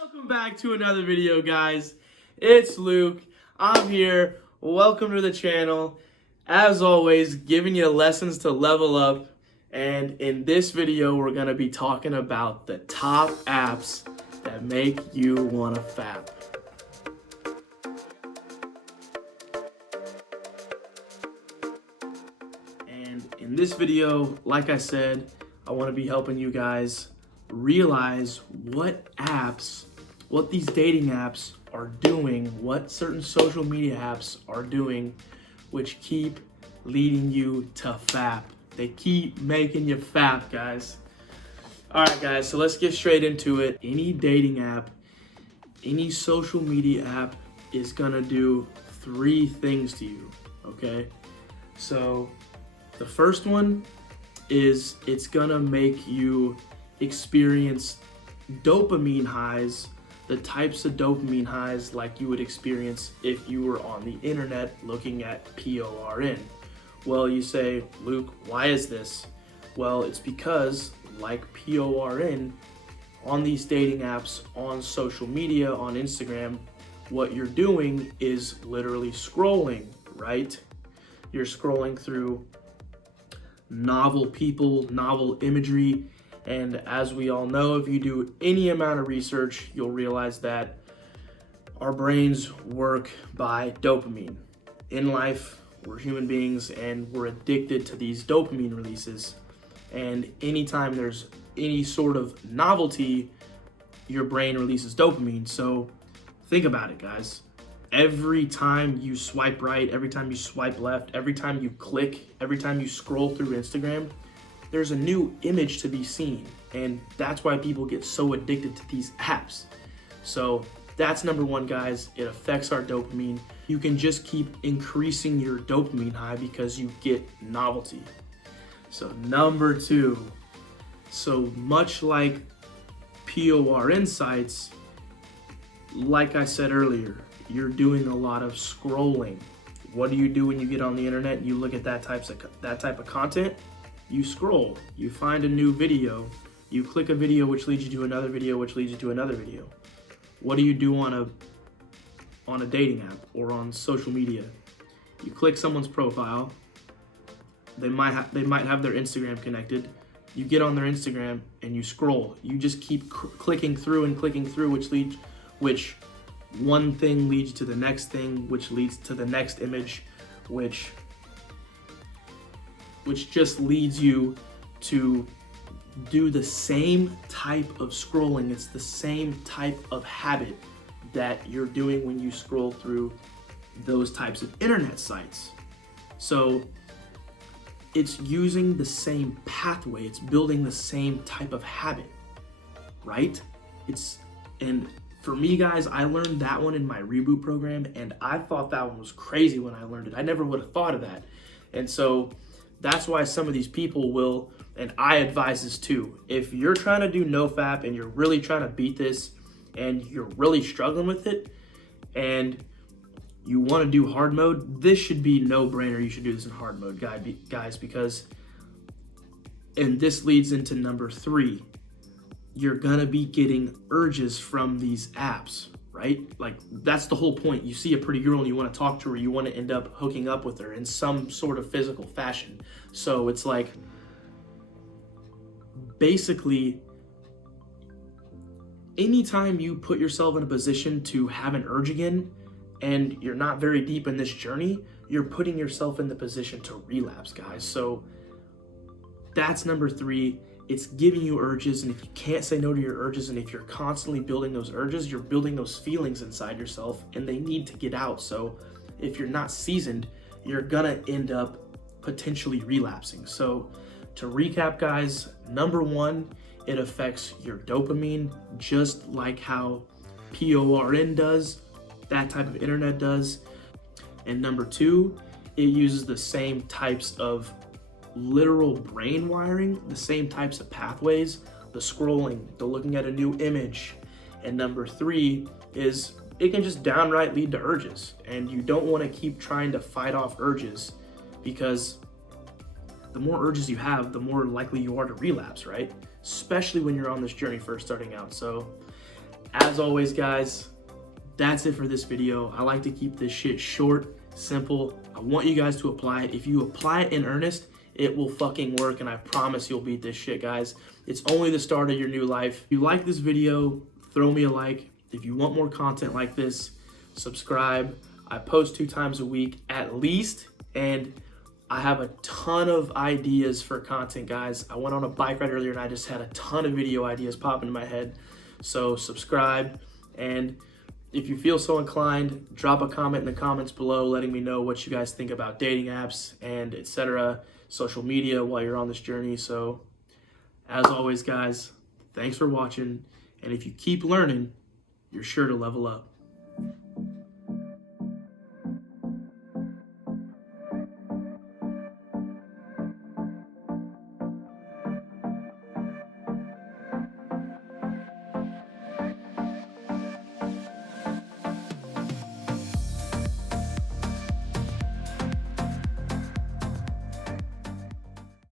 Welcome back to another video, guys. It's Luke. I'm here. Welcome to the channel. As always, giving you lessons to level up. And in this video, we're going to be talking about the top apps that make you want to fap. And in this video, like I said, I want to be helping you guys realize what these dating apps are doing, what certain social media apps are doing, which keep leading you to fap. They keep making you fap, guys. All right, guys, so let's get straight into it. Any dating app, any social media app is gonna do three things to you, okay? So the first one is it's gonna make you experience dopamine highs, the types of dopamine highs like you would experience if you were on the internet looking at PORN. Well, you say, Luke, why is this? Well, it's because like PORN, on these dating apps, on social media, on Instagram, what you're doing is literally scrolling, right? You're scrolling through novel people, novel imagery, and as we all know, if you do any amount of research, you'll realize that our brains work by dopamine. In life, we're human beings and we're addicted to these dopamine releases. And anytime there's any sort of novelty, your brain releases dopamine. So think about it, guys. Every time you swipe right, every time you swipe left, every time you click, every time you scroll through Instagram, there's a new image to be seen. And that's why people get so addicted to these apps. So that's number one, guys. It affects our dopamine. You can just keep increasing your dopamine high because you get novelty. So number two, so much like PORN sites, like I said earlier, you're doing a lot of scrolling. What do you do when you get on the internet and you look at that type of content? You scroll, you find a new video, you click a video which leads you to another video which leads you to another video. What do you do on a dating app or on social media? You click someone's profile. They might have their Instagram connected. You get on their Instagram and you scroll. You just keep clicking through and clicking through, which one thing leads to the next thing, which leads to the next image, which just leads you to do the same type of scrolling. It's the same type of habit that you're doing when you scroll through those types of internet sites. So it's using the same pathway. It's building the same type of habit, right? And for me, guys, I learned that one in my reboot program, and I thought that one was crazy when I learned it. I never would have thought of that. And so that's why some of these people will, and I advise this too. If you're trying to do NoFap and you're really trying to beat this and you're really struggling with it and you want to do hard mode, this should be no brainer. You should do this in hard mode, guys, because, and this leads into number three, you're gonna be getting urges from these apps, right? Like, that's the whole point. You see a pretty girl and you want to talk to her, you want to end up hooking up with her in some sort of physical fashion. So it's like, basically, anytime you put yourself in a position to have an urge again and you're not very deep in this journey, you're putting yourself in the position to relapse, guys. So that's number three. It's giving you urges, and if you can't say no to your urges, and if you're constantly building those urges, you're building those feelings inside yourself, and they need to get out. So if you're not seasoned, you're gonna end up potentially relapsing. So to recap, guys, number one, it affects your dopamine, just like how PORN does, that type of internet does. And number two, it uses the same types of literal brain wiring, the same types of pathways, the scrolling, the looking at a new image. And number three is it can just downright lead to urges, and you don't want to keep trying to fight off urges, because the more urges you have, the more likely you are to relapse, right? Especially when you're on this journey first starting out. So as always, guys, that's it for this video. I like to keep this shit short, simple. I want you guys to apply it. If you apply it in earnest, it will fucking work, and I promise you'll beat this shit, guys. It's only the start of your new life. If you like this video, throw me a like. If you want more content like this, subscribe. I post 2 times a week at least, and I have a ton of ideas for content, guys. I went on a bike ride earlier and I just had a ton of video ideas pop into my head. So subscribe, and if you feel so inclined, drop a comment in the comments below letting me know what you guys think about dating apps and etc., social media while you're on this journey. So as always, guys, thanks for watching, and if you keep learning, you're sure to level up.